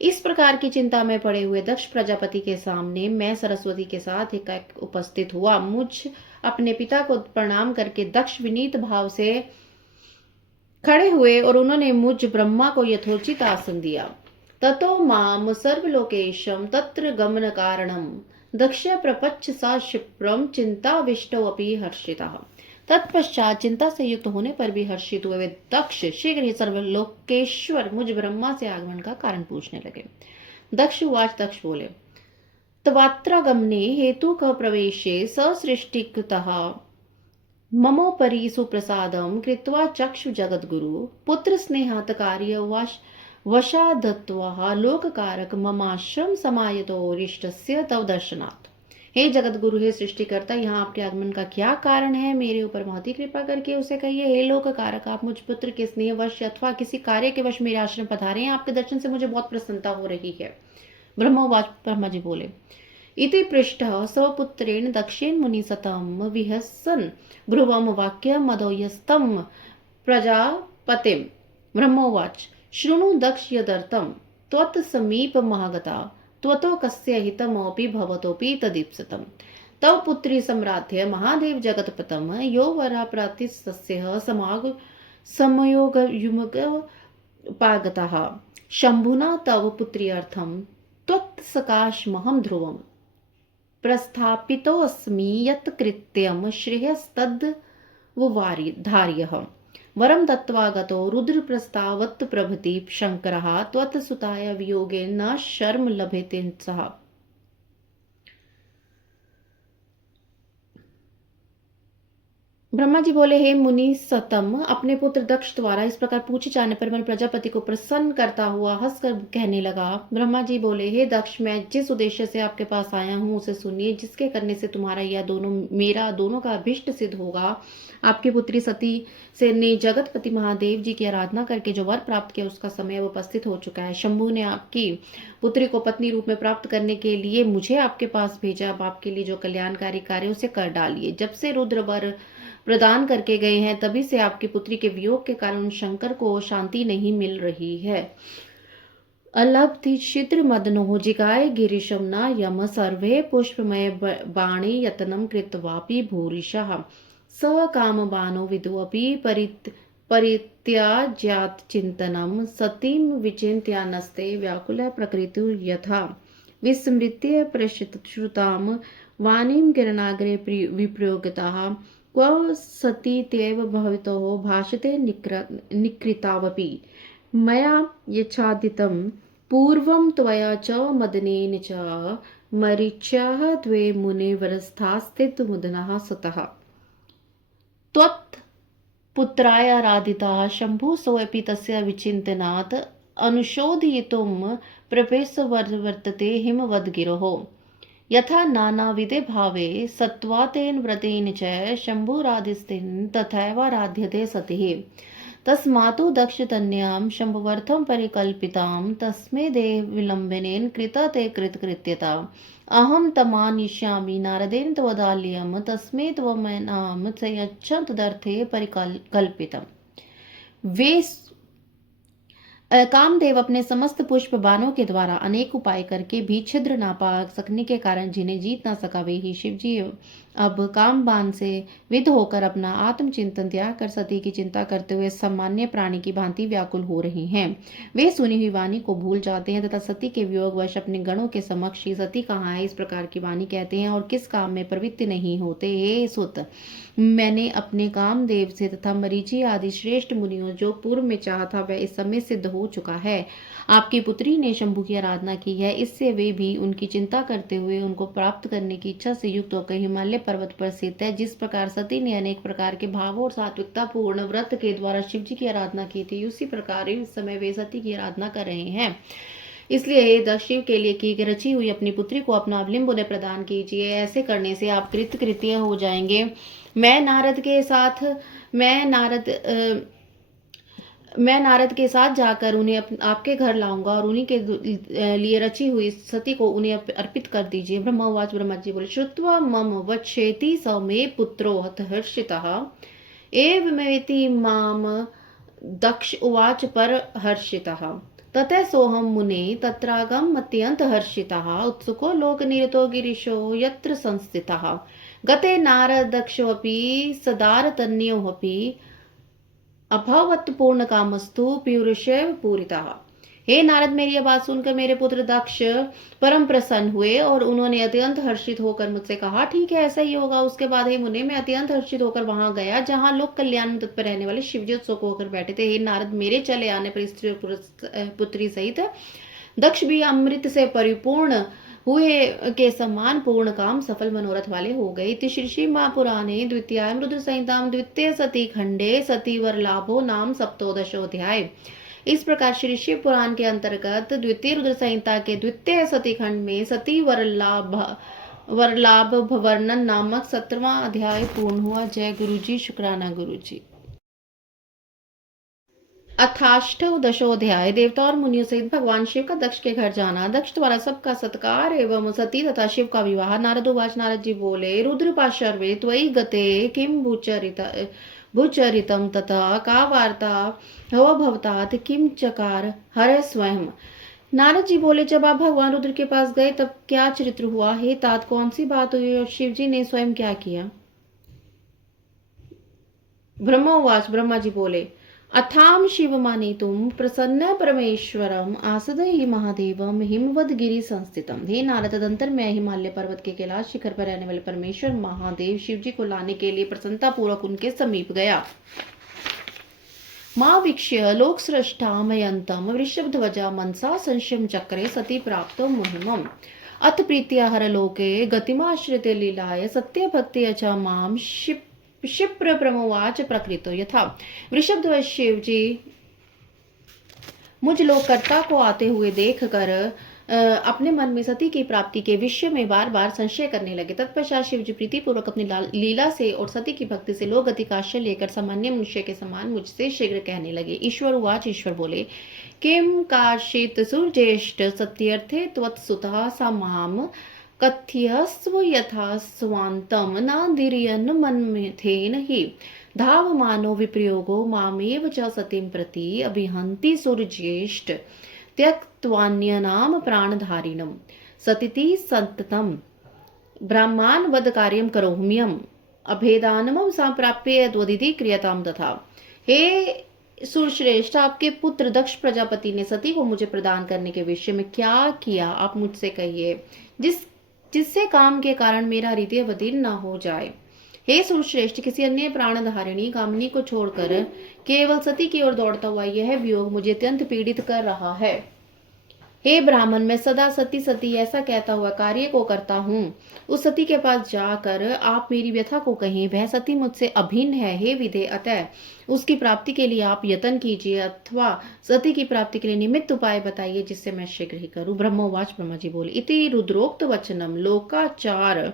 इस प्रकार की चिंता में पड़े हुए दक्ष प्रजापति के सामने मैं सरस्वती के साथ एक उपस्थित हुआ। मुझ अपने पिता को प्रणाम करके दक्ष विनीत भाव से खड़े हुए और उन्होंने मुझ ब्रह्मा को यथोचित आसन दिया। ततो माम सर्वलोकेशम तत्र गमन कारणम दक्ष प्रपच्छ सा क्षिप्रम चिंताविष्टो अपि हर्षितः। तत्पश्चात चिंता से युक्त होने पर भी हर्षित हुए वे दक्ष शीघ्र ही सर्वलोकेश्वर मुझ ब्रह्मा से आगमन का कारण पूछने लगे। दक्ष बोले, तवात्रागमने हेतु क प्रवेशे ससृष्टिकृतः ममोपरि सुप्रसादं कृत्वा चक्षु जगद्गुरु पुत्र स्नेहात् कार्य वशादत्वा लोककारक ममाश्रम समायतो रिष्टस्य तव दर्शनात्। हे जगत गुरु, हे सृष्टिकर्ता, यहाँ आपके आगमन का क्या कारण है? मेरे ऊपर बहुत ही कृपा करके उसे कहिए। हे लोक कारक, आप मुझ पुत्र के स्नेहवश अथवा किसी कार्य के वश मेरे आश्रम पधारे हैं। आपके दर्शन से मुझे बहुत प्रसन्नता हो रही है। ब्रह्मा जी बोले, इति पृष्ठः स्वपुत्रेण दक्षेण मुनि सतम विहसन भ्रुवम वाक्य मदोयस्तम प्रजापतिम। ब्रह्मोवाच, शृणु दक्ष यदर्थम त्वत्समीप महागता त्वतो कस्य हितमोऽपि भवतोऽपि तदीप्सितम्। तव पुत्री सम्राध्य महादेव जगत्पतम यो वरा प्रातिस्तस्य समयोगयुमपागतः शंभुना तव पुत्र्यर्थं त्वत्सकाशमहं ध्रुवम् प्रस्थापितोऽस्मि यत् कृत्यं श्रेयस्तद्ववारिधार्यः वरम दत्त्वा गतो रुद्रप्रस्तावत् प्रभृति शंकरः त्वत्सुताय वियोगे न शर्म लभेते सः। ब्रह्मा जी बोले, हे मुनि सतम, अपने पुत्र दक्ष द्वारा इस प्रकार पूछे जाने पर मैं प्रजापति को प्रसन्न करता हुआ हंसकर कहने लगा। ब्रह्मा जी बोले, हे दक्ष, मैं जिस उद्देश्य से आपके पास आया हूँ उसे सुनिए, जिसके करने से तुम्हारा यह मेरा दोनों का अभिष्ट सिद्ध होगा। आपकी पुत्री सती से ने जगतपति महादेव जी की आराधना करके जो वर प्राप्त किया उसका समय उपस्थित हो चुका है। शंभु ने आपकी पुत्री को पत्नी रूप में प्राप्त करने के लिए मुझे आपके पास भेजा। अब आपके लिए जो कल्याणकारी कार्य उसे कर डालिए। जब से रुद्र वर प्रदान करके गए हैं तभी से आपकी पुत्री के वियोग के कारण शंकर को शांति नहीं मिल रही है। अलब्धि शीत्र मदनो जिगाय गिरीशम न यम सर्वे पुष्पमय बाणे यतनम कृतवापि भूरिशः स कामबानो विदुअपि परित्याज्यात् चिंतनम सतीम विचिन्त्यानस्ते व्याकुल प्रकृति यथा विस्मृत्य प्रश्रुताम वाणीं किरणाग्रे विप्रयोगिताः क्व सती तेव भवितो भाषते निकृतावपि मया यच्छादितं पूर्वं त्वया च मदनेन च मरीच्याः द्वे मुने वरस्थास्थितमुदनः सतः त्वत् पुत्रायाराधितः शंभु सोऽपि तस्य विचिन्तनात् अनुशोधयितुं प्रवेशवर्तते हिमवद्गिरोः यथा नानाविधे भावे सत्त्वातेन व्रतेन च शंभुराधिस्तेन तथैवाराध्यते सतिः तस्मातो दक्ष तन्यां शंभवर्थम परिकल्पितां तस्मै देव विलंबनेन कृता ते कृतकृत्यता अहम तमानिष्यामि नारदेन त्वदाल्यम तस्मै त्वमेनाम संयच्छं तदर्थे परिकल्पितम्। वे कामदेव अपने समस्त पुष्प बाणों के द्वारा अनेक उपाय करके भी छिद्र ना पा सकने के कारण जिन्हें जीत ना सका, वे ही शिवजी अब काम बाण से विद होकर अपना आत्मचिंतन त्याग कर सती की चिंता करते हुए सामान्य प्राणी की भांति व्याकुल हो रहे हैं। वे सुनी हुई वाणी को भूल जाते हैं तथा सती के वियोगवश अपने गणों के समक्ष ही सती कहाँ है इस प्रकार की वाणी कहते हैं और किस काम में प्रवृत्त नहीं होते। हे सुत, मैंने अपने कामदेव से तथा मरीचि आदि श्रेष्ठ मुनियों जो पूर्व में चाहा था वह इस समय सिद्ध हो चुका है। आपकी पुत्री ने शंभु की आराधना की है, इससे वे भी उनकी चिंता करते हुए उनको प्राप्त करने की इच्छा से युक्त होकर हिमालय पर्वत पर स्थित है। जिस प्रकार सती ने अनेक प्रकार के भावों और सात्विकता पूर्ण व्रत के द्वारा शिव जी की आराधना की थी, उसी प्रकार इस समय वे सती की आराधना कर रहे हैं। इसलिए हे दक्ष, शिव के लिए की रची हुई अपनी पुत्री को अपना अवलिंब उन्हें प्रदान कीजिए। ऐसे करने से आप कृतकृत्य हो जाएंगे। मैं नारद के साथ जाकर उन्हें आपके घर लाऊंगा और उन्हीं के लिए रची हुई सती को उन्हें अर्पित कर दीजिए। ब्रह्मवाच, ब्रह्मा जी बोले, श्रुत्वा मम वक्षेति स मे पुत्रो हर्षितः एवमेति माम दक्ष उवाच पर हर्षितः ततः सोहम मुने तत्रागम अत्यंत हर्षितः उत्सुको लोकनिरतो गिरीशो यत्र संस्थितः गते नारदक्षोऽपि सदारतन्योऽपि अभवत् पूर्ण कामस्तु पीयूषैव पूरितः। हे नारद, मेरी यह बात सुनकर मेरे पुत्र दक्ष परम प्रसन्न हुए और उन्होंने अत्यंत हर्षित होकर मुझसे कहा, ठीक है, ऐसा ही होगा। उसके बाद हे मुने, मैं अत्यंत हर्षित होकर वहां गया जहां लोक कल्याण में तत्पर रहने वाले शिवजी उत्सुक होकर बैठे थे। हे नारद, मेरे चले आने पर स्त्री और पुत्री सहित दक्ष भी अमृत से परिपूर्ण हुए के समान पूर्ण काम सफल मनोरथ वाले हो गए। इति श्री महापुराणे द्वितीयायां रुद्र संहितां द्वितीय सती खंडे सती वरलाभो नाम सप्तोदशोऽध्याय। इस प्रकार श्री शिव पुराण के अंतर्गत द्वितीय रुद्र संहिता के द्वितीय सती खंड में सती वरलाभ वर्णन नामक 17वां अध्याय पूर्ण हुआ। जय गुरु जी, शुक्राना गुरु जी। अथाष्टव दशोध्याय। देवता और मुनियों सहित भगवान शिव का दक्ष के घर जाना, दक्ष द्वारा सबका सत्कार एवं सती तथा शिव का विवाह। नारदोवाच, नारद जी बोले, रुद्र पाशर्वे त्वयि गते किम भूचरितम तथा का वार्ता हव भवतात किम चकार हर स्वयं। नारद जी बोले, जब आप भगवान रुद्र के पास गए तब क्या चरित्र हुआ? हे तात, कौन सी बात हुई और शिव जी ने स्वयं क्या किया? ब्रह्मोवाच, ब्रह्मा जी बोले, अथाम शिवमानेतुम प्रसन्न परमेश्वरम आसदहि महादेवम हिमवद गिरि संस्थितम। हे नारद, तदंतर मैं हिमालय पर्वत के कैलाश शिखर पर रहने वाले परमेश्वर महादेव शिव जी को लाने के लिए प्रसन्नता पूर्वक उनके समीप गया। मां वीक्ष्य लोक सृष्टा मयंतम वृषभध्वजा मनसा संशयम चक्रे सती प्राप्त मुहिमम अथ प्रीत्या हरलोके गतिमाश्रिते लीलाय सत्य भक्ति च माम क्षिप्र प्रमोवाच प्रकृतो यथा। वृषभध्वज शिव जी मुझ लोककर्ता को आते हुए देख कर अपने मन में सती की प्राप्ति के विषय में बार बार संशय करने लगे। तत्पश्चात शिव जी प्रीतिपूर्वक अपनी लीला से और सती की भक्ति से लोक गति का आश्रय लेकर सामान्य मनुष्य के समान मुझसे शीघ्र कहने लगे। ईश्वर उवाच, ईश्वर बोले, किम काशित सुरज्येष्ठ सत्यर्थे त्वत्सुतः सामाम कथ्यस्व यथा स्वांतम नाधिर्यन मन्मथेन हि धावमानो विप्रयोगो मामेव च सतीं प्रति अभिहन्ति सुरज्येष्ठ त्यक्त्वान्यनाम प्राणधारिणम सतिति संततम ब्राह्मण वद कार्यम करोम्यम अभेदानमं संप्राप्य द्वदिति क्रियताम तथा। हे सुरश्रेष्ठ, आपके पुत्र दक्ष प्रजापति ने सती को मुझे प्रदान करने के विषय में क्या किया, आप मुझसे कहिए, जिससे काम के कारण मेरा हृदय अवदीर्ण न हो जाए। हे सुरश्रेष्ठ, किसी अन्य प्राणधारिणी कामनी को छोड़कर केवल सती की ओर दौड़ता हुआ यह वियोग मुझे अत्यंत पीड़ित कर रहा है। हे ब्राह्मण, मैं सदा सती सती ऐसा कहता हुआ कार्य को करता हूँ। उस सती के पास जाकर आप मेरी व्यथा को कहें, वह सती मुझसे अभिन्न है। हे विधे, अतः उसकी प्राप्ति के लिए आप यत्न कीजिए अथवा सती की प्राप्ति के लिए निमित्त उपाय बताइए जिससे मैं शीघ्र ही करूं। ब्रह्मोवाच, ब्रह्मा जी बोले, इति रुद्रोक्त वचनम लोकाचार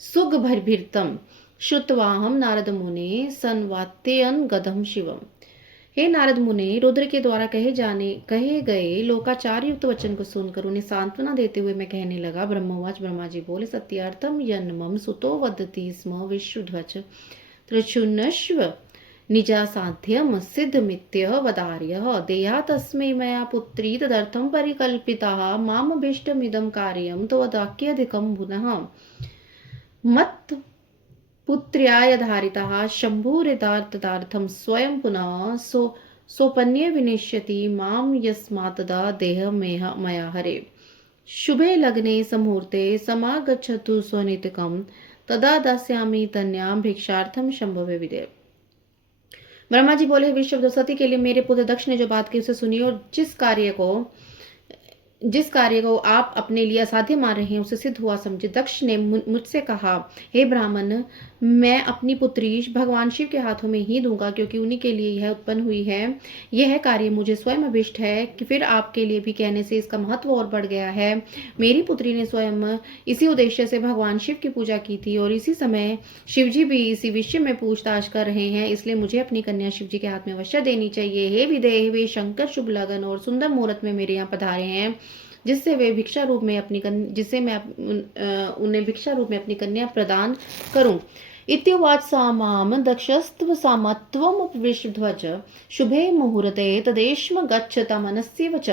सुगभर्भितम श्रुत्वाहम नारद मुने संवात्यन गदम शिवम। हे नारद मुनि, रुद्र के द्वारा कहे गए लोकाचार युक्त वचन को सुनकर उन्हें सांत्वना देते हुए मैं कहने लगा। ब्रह्मवाच, ब्रह्मा जी बोले, सत्यार्थम यन्मम सुतो वदति स्म विश्वध्वज त्रिशुनश्व निजा साध्यम सिद्धमित्य वदार्यः देया तस्मै मया पुत्री तदर्थं परिकल्पिताः मामभीष्टमिदं कार्यं त्वदाख्यधिकं पुनः मत् पुत्र्याय धारितः शम्भुरितार्थं स्वयं पुनः सोपन्ये विनिश्यति मां यस्मात्तदा देह मया हरे। शुभे लग्ने समूर्ते समागच्छतु स्वनितिकं तदा दास्यामि तन्यां भिक्षार्थम शंभवे विदे। ब्रह्मा जी बोले, विश्व सती के लिए मेरे पुत्र दक्ष ने जो बात की उसे सुनिए, और जिस कार्य को आप अपने लिए असाध्य मान रहे हैं उसे सिद्ध हुआ समझे। दक्ष ने मुझसे कहा, हे ब्राह्मण, मैं अपनी पुत्री भगवान शिव के हाथों में ही दूंगा, क्योंकि उन्हीं के लिए यह उत्पन्न हुई है। यह कार्य मुझे स्वयं अभिष्ट है कि फिर आपके लिए भी कहने से इसका महत्व और बढ़ गया है। मेरी पुत्री ने स्वयं इसी उद्देश्य से भगवान शिव की पूजा की थी, और इसी समय शिव जी भी इसी विषय में पूछताछ कर रहे हैं, इसलिए मुझे अपनी कन्या शिव जी के हाथ में अवश्य देनी चाहिए। हे विदेह, वे शंकर शुभ लगन और सुंदर मुहूर्त में मेरे यहाँ पधारे हैं, जिससे वे भिक्षा रूप में जिससे मैं उन्हें भिक्षा रूप में अपनी कन्या प्रदान करूं। इत्युवाच सा माम दक्षस्त्व सामत्वमुपविश्वध्वज शुभे मुहूर्ते तदेष्म गच्छतमनस्यैव च।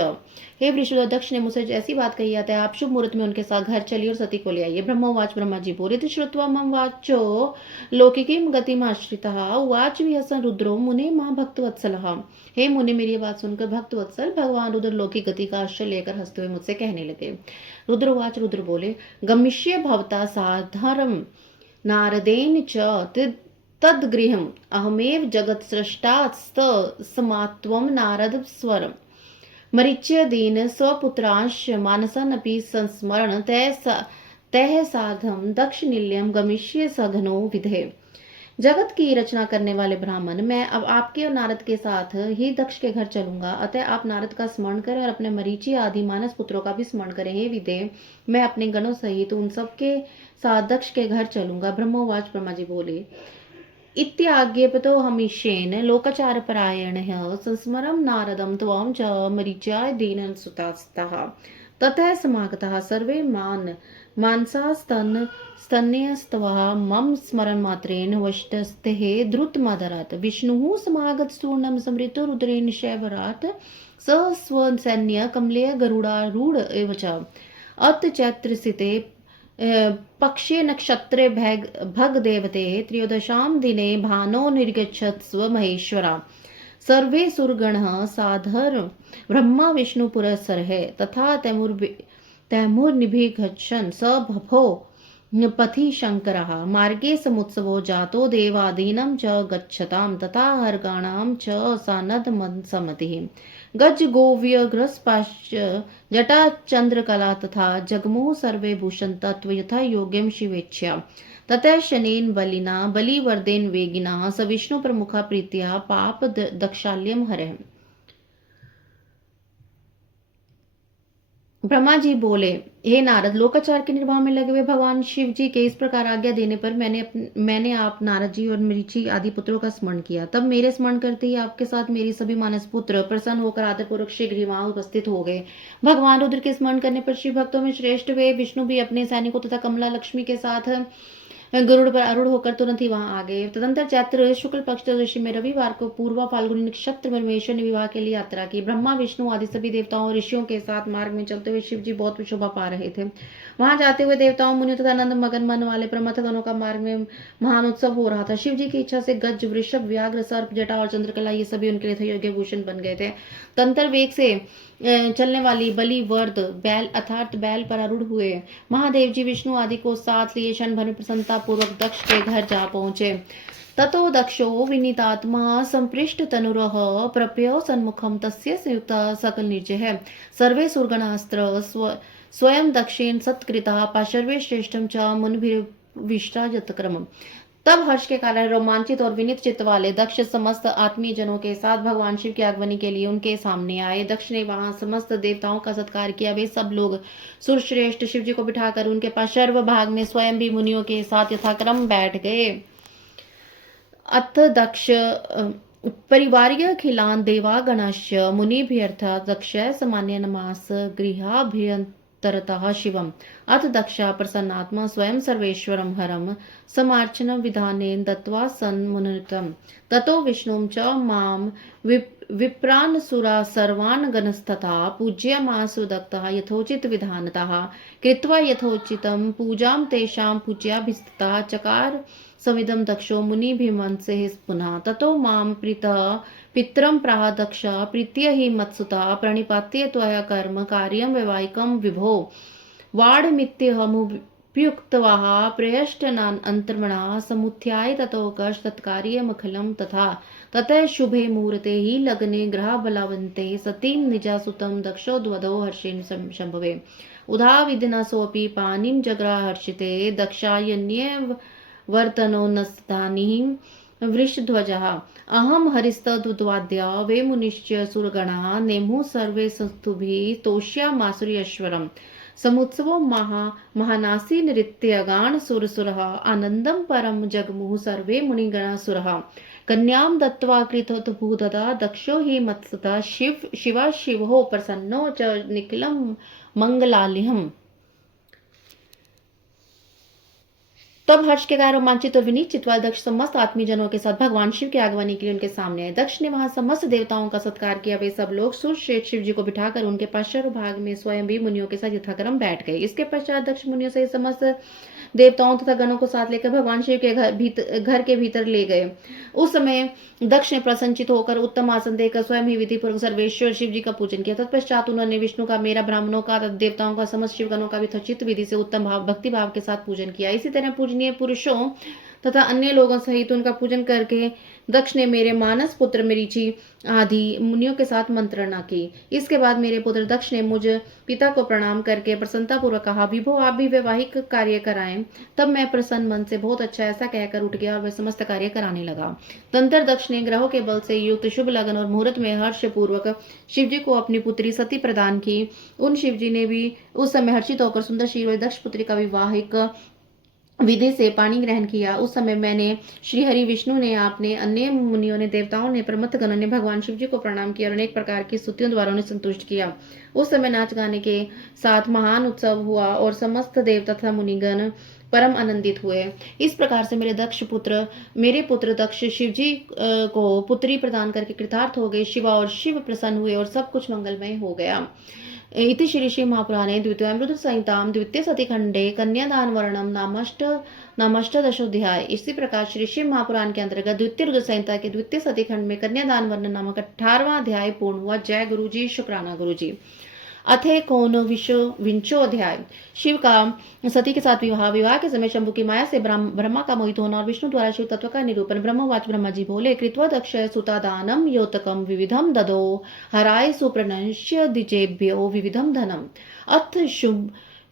हे वृषध्वज, दक्ष ने मुझसे ऐसी बात कही है, आप शुभ मुहूर्त में उनके साथ घर चलिए और सती को ले आइए। ब्रह्मोवाच, ब्रह्मा जी बोले, श्रुत्वा मम वाचो लौकिकीं गतिमाश्रितः उवाच विहसन रुद्रो मुने मां भक्तवत्सलः। हे मुनि, मेरी बात सुनकर भक्तवत्सल भगवान रुद्र लौकिक गति का आश्रय लेकर हंसते हुए मुझसे कहने लगे। रुद्रवाच, रुद्र बोले, गमिष्ये भवता साधरम नारदेन च तद्गृहम् अहमेव जगत्सृष्टास्त समात्वं नारद स्वरम् मरीच्य दीन स्वपुत्रांश मानसनपि संस्मरण तह साधम दक्ष निल्यम गमिष्ये सघनो विधे। जगत की रचना करने वाले ब्राह्मण, मैं अब आपके और नारद के साथ ही दक्ष के घर चलूंगा, अतः आप नारद का स्मरण करें और अपने मरीचि आदि मानस पुत्रों का भी स्मरण करें। हे विदे, मैं अपने गणों सहित उन सबके साथ दक्ष के घर चलूंगा। ब्रह्मोवाच, ब्रह्मा जी बोले, इत्याज्ञेपतो हमीशेन लोकाचार परायणः संस्मरं नारदं त्वां च मरीच्याय दीनं सुतास्तः ततः समागतः सर्वे मानसास्तन्यस्तवः मम स्मरण मात्रेण वष्टस्ते द्रुतमादरात्। विष्णुः समागत स्थूर्णं समृतो रुद्रेण शैवरात् स स्वसैन्य कमलेय गरुडारूढ़ एव च। अत चैत्रसिते पक्षे नक्षत्रे भग देवते त्रयोदशां दिने भानो निर्गच्छत्स्व महेश्वरा। सर्वे सुरगणः साधर ब्रह्मा विष्णु पुरस्सरः तथा तैमुर्निभिगच्छन् स भभो पथि शंकरः। मार्गे समुत्सवो जातो देवादीनं च गच्छतां तथा हर्गाणां च सानदमन्समतिः। गज गोव्यग्रस्पाश्च जटा चंद्रकला तथा जगमुः सर्वे भूषण तत्व यथा योग्यम शिवेच्छा। ततः शनेन बलिना बलिवर्देन वेगिना स विष्णु प्रमुखा प्रीत्या पाप दक्षाल्यम हरः। ब्रह्मा जी बोले, हे नारद, लोकाचार के निर्वाह में लगे हुए भगवान शिव जी के इस प्रकार आज्ञा देने पर मैंने आप नारद जी और मरीचि आदि पुत्रों का स्मरण किया। तब मेरे स्मरण करते ही आपके साथ मेरी सभी मानस पुत्र प्रसन्न होकर आदरपूर्वक शीघ्र ही वहां उपस्थित हो गए। भगवान रुद्र के स्मरण करने पर शिव भक्तों में श्रेष्ठ वे विष्णु भी अपने सैनिकों तथा कमला लक्ष्मी के साथ गरुड़ पर आरूढ़ होकर तुरंत ही वहां आ गए। तदंतर चैत्र शुक्ल पक्ष चतुर्दशी में रविवार को पूर्वा फाल्गुनी नक्षत्र में महेश्वर ने विवाह के लिए यात्रा की। ब्रह्मा विष्णु आदि सभी देवताओं और ऋषियों के साथ मार्ग में चलते हुए शिव जी बहुत शोभा पा रहे थे। वहां जाते हुए देवताओं मुनियों तथा आनंद मगन मन वाले प्रमथ गणों का मार्ग में महान उत्सव हो रहा था। शिव जी की इच्छा से गज, वृषभ, व्याघ्र, सर्प, जटा और चंद्रकला ये सभी उनके लिए योग्य भूषण बन गए थे। तंत्र वेग से चलने वाली बलि वर्द बैल अर्थात बैल पर आरूढ़ हुए महादेव जी विष्णु आदि को साथ लिए क्षण भर में प्रसन्नता पूर्वक दक्ष के घर जा पहुंचे। ततो दक्षो विनीतात्मा संपृष्ट तनुरः प्रप्यो सन्मुखम तस्य संयुक्त सकल निर्जय। सर्वे सुरगणास्त्र स्वयं दक्षिण सत्कृता पाशर्वे श्रेष्ठम च मुनिभिर्विष्टाजतक्रम। तब हर्ष के कारण रोमांचित और विनीत चित्त वाले दक्ष समस्त आत्मीय जनों के साथ भगवान शिव की आगमनी के लिए उनके सामने आए। दक्ष ने वहां समस्त देवताओं का सत्कार किया। वे सब लोग सुरश्रेष्ठ शिव जी को बिठाकर उनके पास सर्व भाग में स्वयं भी मुनियों के साथ यथाक्रम बैठ गए। अथ दक्ष परिवार्यखिलान् देवागणश्च मुनिभ्यर्थ दक्ष सामान्य नमास गृहाभ्यन्तरतः शिवम् अथ दक्ष प्रसन्नात्मा स्वयं सर्वेश्वरं हरं समार्चनं विधानेन दत्त्वा सन्मुनितं ततो विष्णुं च मां विप्रान् सुरा सर्वान् गणस्तथा पूज्यमासुदत्तः यथोचित विधानतः कृत्वा यथोचितं पूजां तेषां पूज्याभिस्ततः चकार समिदं दक्षो मुनिभिमंसे पुनः ततो मां पित्रं प्राह दक्ष प्रीत्य हि मत्सुता प्रणिपात्य त्वया कर्म कार्यं वैवाहिकं विभो वाडमित्यहमुपयुक्तवाः प्रयष्टनान्तर्मणा समुत्थाय ततो कश तत्कार्यमखिलं तथा ततः शुभे मुहूर्ते हि लग्ने ग्रहबलवन्ते सतीं निजासुतं दक्षो द्वदो हर्षेण शम्भवे उदाविधिना सोऽपि पाणिं जग्राहर्षिते दक्षायन्येव वर्तनो नस्तानिः वृषध्वजः अहं हरिस्तदुद्वाद्य वे मुनिश्च सुरगणाः नेमुः सर्वे संस्तुभिः तोष्यामासुर्यश्वरम् समुत्सवो महानासी नृत्यगान सुरसुरः आनन्दं परं जगमुः सर्वे मुनिगणासुरः कन्यां दत्त्वा कृतोद्भूतः दक्षो हि मत्सतः शिवो प्रसन्नो च निखिलं मंगलालिहम्। तब हर्ष के कारण रोमांचित और विनीत चित्त वाले दक्ष समस्त आत्मीजनों के साथ भगवान शिव की आगवानी के लिए उनके सामने आए। दक्ष ने वहां समस्त देवताओं का सत्कार किया। वे सब लोग सुश्रेष्ठ शिव जी को बिठाकर उनके पश्चात भाग में स्वयं भी मुनियों के साथ यथाक्रम बैठ गए। इसके पश्चात दक्ष मुनियों से समस्त देवताओं तथा गणों को साथ लेकर भगवान शिव के घर के भीतर ले गए। उस समय दक्ष ने प्रसन्नचित होकर उत्तम आसन देकर स्वयं ही विधि पूर्वक सर्वेश्वर शिव जी का पूजन किया। तत्पश्चात उन्होंने विष्णु का, मेरा, ब्राह्मणों का तथा देवताओं का, समस्त शिवगणों का भी यथोचित विधि से उत्तम भक्ति भाव के साथ पूजन किया। इसी तरह पूजनीय पुरुषों तथा अन्य लोगों सहित उनका पूजन करके दक्ष ने मेरे मानस पुत्र मरीचि आदि मुनियों के साथ मंत्रणा की। इसके बाद मेरे पुत्र दक्ष ने मुझ पिता को प्रणाम करके प्रसन्नता पूर्वक कहा, विभो आप भी वैवाहिक कार्य कराएं। तब मैं प्रसन्न मन से बहुत अच्छा ऐसा कहकर उठ गया और वह समस्त कार्य कराने लगा। तंत्र दक्ष ने ग्रहों के बल से युक्त शुभ लगन और मुहूर्त में हर्ष पूर्वक शिवजी को अपनी पुत्री सती प्रदान की। उन शिवजी ने भी उस समय हर्षित होकर सुंदर शील दक्ष पुत्री का विवाहिक विधि से पानी ग्रहण किया। उस समय मैंने श्री हरि, विष्णु ने, आपने, अन्य मुनियों ने, देवताओं ने, प्रमथ गणों ने भगवान शिव जी को प्रणाम किया और अनेक प्रकार की स्तुतियों द्वारा उन्हें संतुष्ट किया। उस समय नाच गाने के साथ महान उत्सव हुआ और समस्त देवता तथा मुनिगण परम आनंदित हुए। इस प्रकार से मेरे पुत्र दक्ष शिवजी को पुत्री प्रदान करके कृतार्थ हो गए। शिवा और शिव प्रसन्न हुए और सब कुछ मंगलमय हो गया। इति श्री श्री महापुराणे द्वितीयामृत संहितां द्वितीय सती खंडे कन्यादान वर्णम नामाष्टादशोध्याय। इसी प्रकार श्री शिव महापुराण के अंतर्गत द्वितीय रुद्र संहिता के द्वितीय सती खंड में कन्यादान वर्णन नामक 18वां अध्याय पूर्ण हुआ। जय गुरु जी, शुक्राना गुरु जी। अथे कौन विंशो अध्याय। शिव का सती के साथ विवाह के समय शंभु की माया से ब्रह्मा का मोहित होना और विष्णु द्वारा शिव तत्व का निरूपण। ब्रह्मवाच, ब्रह्मा जी बोले, कृत्वा दक्ष सुतादानम योतकम विविधम ददो हराय सुप्रणश्य द्विजेभ्यो विविधम धनम। अथ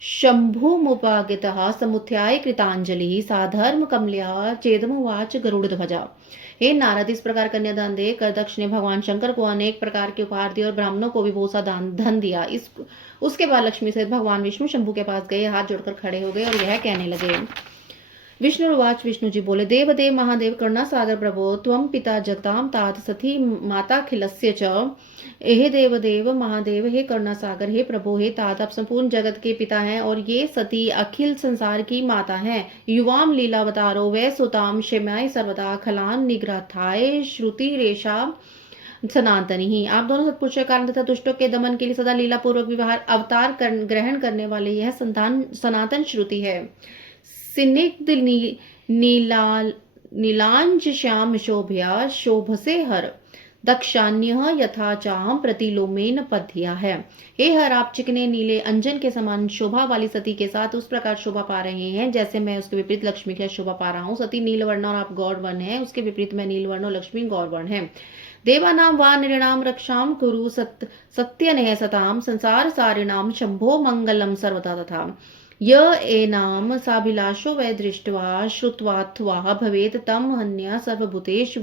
शंभुमुपागतः समुत्थाय कृतांजलि साधर्म कमल्या चेदमुवाच गरुड़ध्वजा। हे नारद, इस प्रकार कन्यादान देकर दक्ष ने भगवान शंकर को अनेक प्रकार के उपहार दिए और ब्राह्मणों को भी बहुत सा धन दिया। उसके बाद लक्ष्मी सहित भगवान विष्णु शंभु के पास गए, हाथ जोड़कर खड़े हो गए और यह कहने लगे। विष्णुर्वाच, विष्णु जी बोले, देवदेव महादेव करुणा सागर प्रभो त्वं पिता जगतां तात सती माता खिलस्य च। हे देवदेव महादेव, हे करुणा सागर, हे प्रभो, हे तात, आप संपूर्ण जगत के पिता हैं और ये सती अखिल संसार की माता हैं। युवाम लीलावतारो वै सुताम क्षमाय सर्वदा खलान निग्रहाय श्रुति रेशा सनातनी ही। आप दोनों सत्पुरुषों के कारण तथा दुष्टों के दमन के लिए सदा लीला पूर्वक व्यवहार अवतार ग्रहण करने वाले यह सनातन श्रुति है। सिनिग्ध नीलांज श्याम शोभया शोभसे हर दक्षान्य यथा चाम प्रतिलोमेन पद्या है। हे हर, आप चिकने नीले अंजन के समान शोभा वाली सती के साथ उस प्रकार शोभा पा रहे हैं जैसे मैं उसके विपरीत लक्ष्मी के शोभा पा रहा हूँ। सती नीलवर्ण और आप गौरवर्ण है, उसके विपरीत मैं नीलवर्ण और लक्ष्मी गौरवर्ण है। देवानां वा नृणां रक्षां कुरु सत्यनः सतां संसार सारिणां शंभो मंगलम सर्वदा तथा। य एनाम साभिलाषो वै दृष्ट्वा श्रुत्वात्वा भवेत् तम हन्या सर्वभूतेषु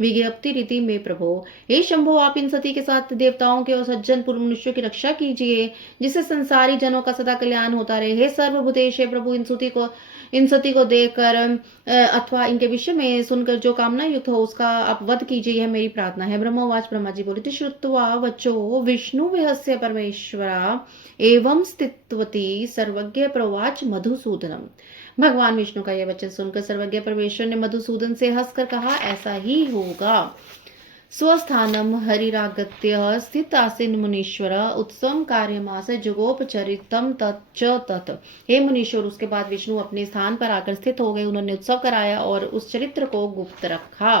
विज्ञप्ति रीति में प्रभो, हे शंभो, आप इन सती के साथ देवताओं के और सज्जन पूर्व मनुष्यों की रक्षा कीजिए, जिससे संसारी जनों का सदा कल्याण होता रहे। हे सर्वभूतेश, हे प्रभु, इन सती को देखकर अथवा इनके विषय में सुनकर जो कामना युक्त हो उसका आप वध कीजिए, यह मेरी प्रार्थना है। ब्रह्मवाच, ब्रह्मा जी बोले, श्रुत्वा वचो विष्णु विहस्य परमेश्वरा एवं स्थितवती सर्वज्ञ प्रवाच मधुसूदनम। भगवान विष्णु का यह वचन सुनकर सर्वज्ञ परमेश्वर ने मधुसूदन से हंसकर कहा, ऐसा ही होगा। स्वस्थानम हरिरागत्य स्थित आसीन मुनीश्वर उत्सव कार्यमास जुगोपचरितम तच्च तत्। हे मुनीश्वर, उसके बाद विष्णु अपने स्थान पर आकर स्थित हो गए। उन्होंने उत्सव कराया और उस चरित्र को गुप्त रखा।